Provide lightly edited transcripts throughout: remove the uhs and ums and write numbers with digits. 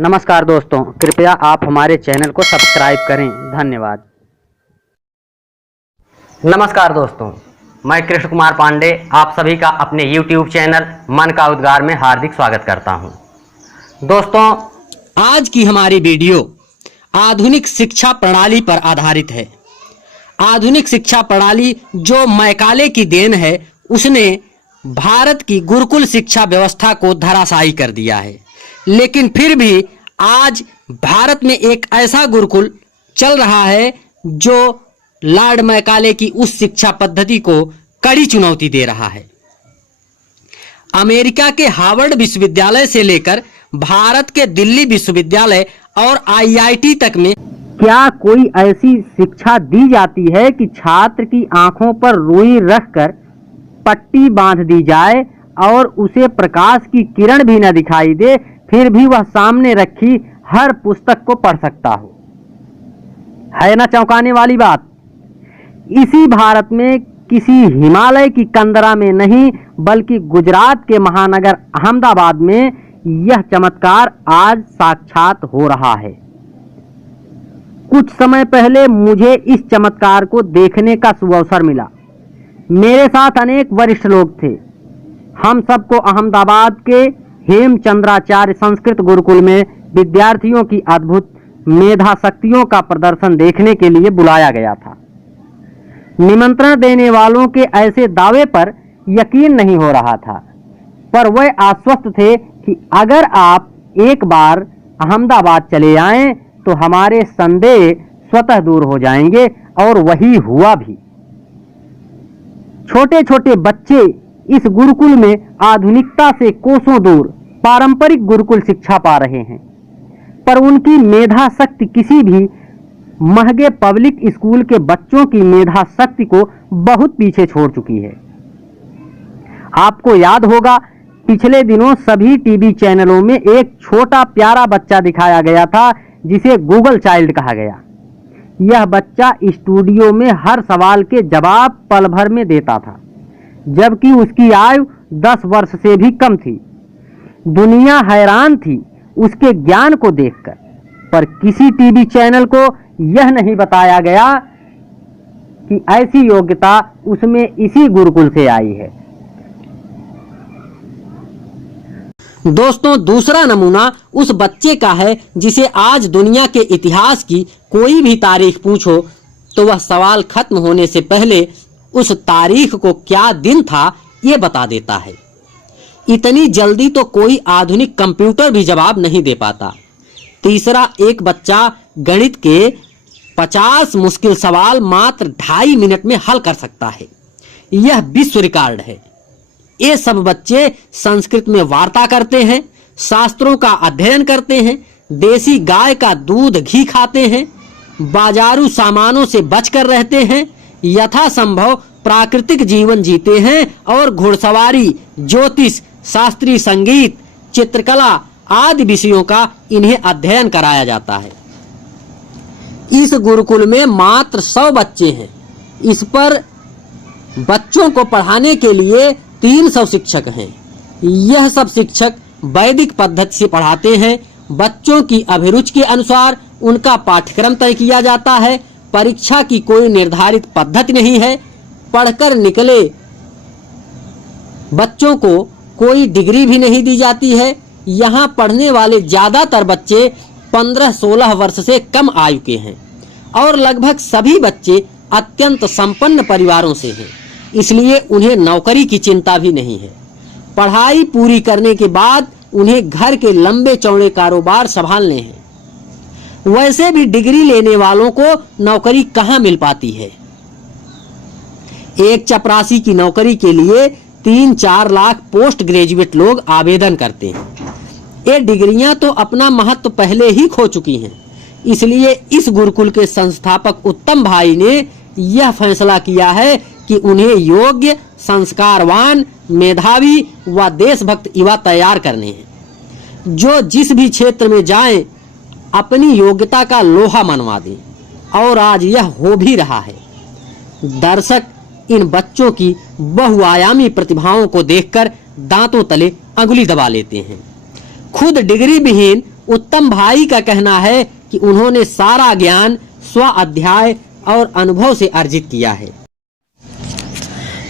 नमस्कार दोस्तों, कृपया आप हमारे चैनल को सब्सक्राइब करें। धन्यवाद। नमस्कार दोस्तों, मैं कृष्ण कुमार पांडे आप सभी का अपने YouTube चैनल मन का उद्गार में हार्दिक स्वागत करता हूं। दोस्तों, आज की हमारी वीडियो आधुनिक शिक्षा प्रणाली पर आधारित है। आधुनिक शिक्षा प्रणाली जो मैकाले की देन है, उसने भारत की गुरुकुल शिक्षा व्यवस्था को धराशायी कर दिया है। लेकिन फिर भी आज भारत में एक ऐसा गुरुकुल चल रहा है जो लॉर्ड मैकाले की उस शिक्षा पद्धति को कड़ी चुनौती दे रहा है। अमेरिका के हार्वर्ड विश्वविद्यालय से लेकर भारत के दिल्ली विश्वविद्यालय और आईआईटी तक में क्या कोई ऐसी शिक्षा दी जाती है कि छात्र की आंखों पर रुई रखकर पट्टी बांध दी जाए और उसे प्रकाश की किरण भी न दिखाई दे, फिर भी वह सामने रखी हर पुस्तक को पढ़ सकता हो? है ना चौंकाने वाली बात। इसी भारत में किसी हिमालय की कंदरा में नहीं, बल्कि गुजरात के महानगर अहमदाबाद में यह चमत्कार आज साक्षात हो रहा है। कुछ समय पहले मुझे इस चमत्कार को देखने का सुअवसर मिला। मेरे साथ अनेक वरिष्ठ लोग थे। हम सबको अहमदाबाद के हेमचंद्राचार्य संस्कृत गुरुकुल में विद्यार्थियों की अद्भुत मेधा शक्तियों का प्रदर्शन देखने के लिए बुलाया गया था। निमंत्रण देने वालों के ऐसे दावे पर यकीन नहीं हो रहा था, पर वह आश्वस्त थे कि अगर आप एक बार अहमदाबाद चले आएं तो हमारे संदेह स्वतः दूर हो जाएंगे, और वही हुआ भी। छोटे छोटे बच्चे इस गुरुकुल में आधुनिकता से कोसों दूर पारंपरिक गुरुकुल शिक्षा पा रहे हैं, पर उनकी मेधा शक्ति किसी भी महंगे पब्लिक स्कूल के बच्चों की मेधा शक्ति को बहुत पीछे छोड़ चुकी है। आपको याद होगा, पिछले दिनों सभी टीवी चैनलों में एक छोटा प्यारा बच्चा दिखाया गया था जिसे गूगल चाइल्ड कहा गया। यह बच्चा स्टूडियो में हर सवाल के जवाब पल भर में देता था, जबकि उसकी आयु 10 वर्ष से भी कम थी। दुनिया हैरान थी उसके ज्ञान को देखकर, पर किसी टीवी चैनल को यह नहीं बताया गया कि ऐसी योग्यता उसमें इसी गुरुकुल से आई है। दोस्तों, दूसरा नमूना उस बच्चे का है जिसे आज दुनिया के इतिहास की कोई भी तारीख पूछो तो वह सवाल खत्म होने से पहले उस तारीख को क्या दिन था ये बता देता है। इतनी जल्दी तो कोई आधुनिक कंप्यूटर भी जवाब नहीं दे पाता। तीसरा, एक बच्चा गणित के 50 मुश्किल सवाल मात्र 2.5 मिनट में हल कर सकता है। यह विश्व रिकॉर्ड है। ये सब बच्चे संस्कृत में वार्ता करते हैं, शास्त्रों का अध्ययन करते हैं, देसी गाय का दूध घी खाते हैं, बाजारू सामानों से बचकर रहते हैं, यथासंभव प्राकृतिक जीवन जीते हैं और घुड़सवारी, ज्योतिष, शास्त्रीय संगीत, चित्रकला आदि विषयों का इन्हें अध्ययन कराया जाता है। इस गुरुकुल में मात्र 100 बच्चे हैं। इस पर बच्चों को पढ़ाने के लिए 300 शिक्षक हैं। यह सब शिक्षक वैदिक पद्धति से पढ़ाते हैं। बच्चों की अभिरुचि के अनुसार उनका पाठ्यक्रम तय किया जाता है। परीक्षा की कोई निर्धारित पद्धति नहीं है। पढ़कर निकले बच्चों को कोई डिग्री भी नहीं दी जाती है। यहाँ पढ़ने वाले ज्यादातर बच्चे 15-16 वर्ष से कम आयु के हैं और लगभग सभी बच्चे अत्यंत संपन्न परिवारों से हैं, इसलिए उन्हें नौकरी की चिंता भी नहीं है। पढ़ाई पूरी करने के बाद उन्हें घर के लंबे चौड़े कारोबार संभालने हैं। वैसे भी डिग्री लेने वालों को नौकरी कहाँ मिल पाती है। एक चपरासी की नौकरी के लिए 3-4 लाख पोस्ट ग्रेजुएट लोग आवेदन करते हैं। ये डिग्रियां तो अपना महत्व पहले ही खो चुकी हैं। इसलिए इस गुरुकुल के संस्थापक उत्तम भाई ने यह फैसला किया है कि उन्हें योग्य, संस्कारवान, मेधावी व देशभक्त युवा तैयार करने हैं, जो जिस भी क्षेत्र में जाएं अपनी योग्यता का लोहा मनवा दें, और आज यह हो भी रहा है। दर्शक इन बच्चों की बहुआयामी प्रतिभाओं को देखकर दांतों तले अंगुली दबा लेते हैं। खुद डिग्री विहीन उत्तम भाई का कहना है कि उन्होंने सारा ज्ञान स्व अध्याय और अनुभव से अर्जित किया है।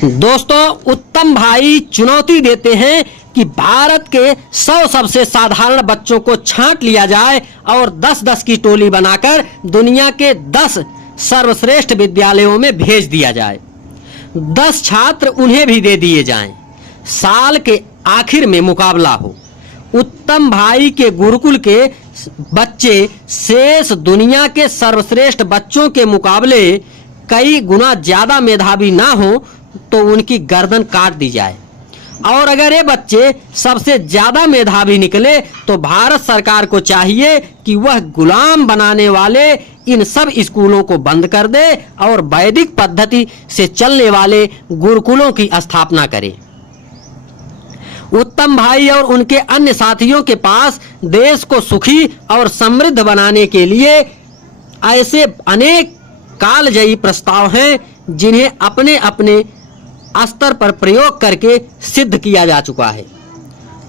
दोस्तों, उत्तम भाई चुनौती देते हैं कि भारत के 100 सबसे साधारण बच्चों को छांट लिया जाए और 10-10 की टोली बनाकर दुनिया के 10 सर्वश्रेष्ठ विद्यालयों में भेज दिया जाए। 10 छात्र उन्हें भी दे दिए जाएं। साल के आखिर में मुकाबला हो। उत्तम भाई के गुरुकुल के बच्चे शेष दुनिया के सर्वश्रेष्ठ बच्चों के मुकाबले कई गुना ज्यादा मेधावी ना हो तो उनकी गर्दन काट दी जाए, और अगर ये बच्चे सबसे ज्यादा मेधावी निकले तो भारत सरकार को चाहिए कि वह गुलाम बनाने वाले इन सब स्कूलों को बंद कर दे और वैदिक पद्धति से चलने वाले गुरुकुलों की स्थापना करे। उत्तम भाई और उनके अन्य साथियों के पास देश को सुखी और समृद्ध बनाने के लिए ऐसे अनेक कालजयी प्रस्ताव हैं जिन्हें अपने अपने स्तर पर प्रयोग करके सिद्ध किया जा चुका है,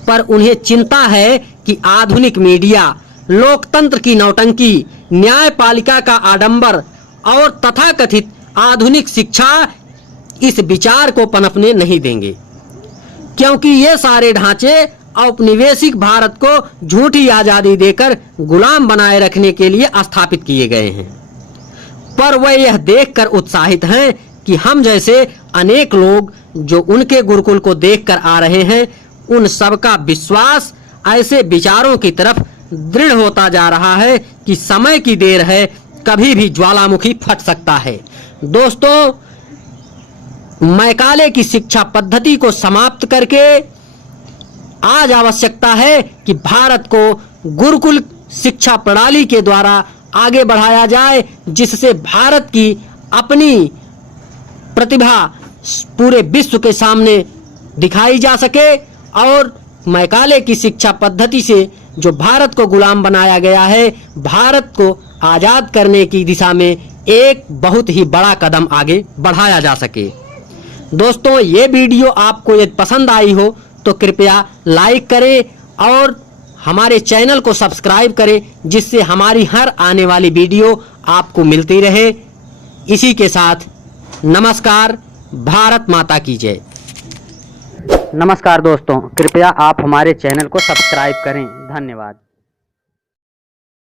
पर उन्हें चिंता है कि आधुनिक मीडिया, लोकतंत्र की नौटंकी, न्यायपालिका का आडंबर और तथाकथित आधुनिक शिक्षा इस विचार को पनपने नहीं देंगे, क्योंकि ये सारे ढांचे औपनिवेशिक भारत को झूठी आजादी देकर गुलाम बनाए रखने के लिए स्थापित किए गए हैं। पर वह यह देखकर उत्साहित हैं कि हम जैसे अनेक लोग जो उनके गुरुकुल को देखकर आ रहे हैं, उन सबका विश्वास ऐसे विचारों की तरफ दृढ़ होता जा रहा है कि समय की देर है, कभी भी ज्वालामुखी फट सकता है। दोस्तों, मैकाले की शिक्षा पद्धति को समाप्त करके आज आवश्यकता है कि भारत को गुरुकुल शिक्षा प्रणाली के द्वारा आगे बढ़ाया जाए, जिससे भारत की अपनी प्रतिभा पूरे विश्व के सामने दिखाई जा सके और मैकाले की शिक्षा पद्धति से जो भारत को गुलाम बनाया गया है, भारत को आजाद करने की दिशा में एक बहुत ही बड़ा कदम आगे बढ़ाया जा सके। दोस्तों, ये वीडियो आपको यदि पसंद आई हो तो कृपया लाइक करें और हमारे चैनल को सब्सक्राइब करें, जिससे हमारी हर आने वाली वीडियो आपको मिलती रहे। इसी के साथ नमस्कार, भारत माता की जय। नमस्कार दोस्तों, कृपया आप हमारे चैनल को सब्सक्राइब करें। धन्यवाद।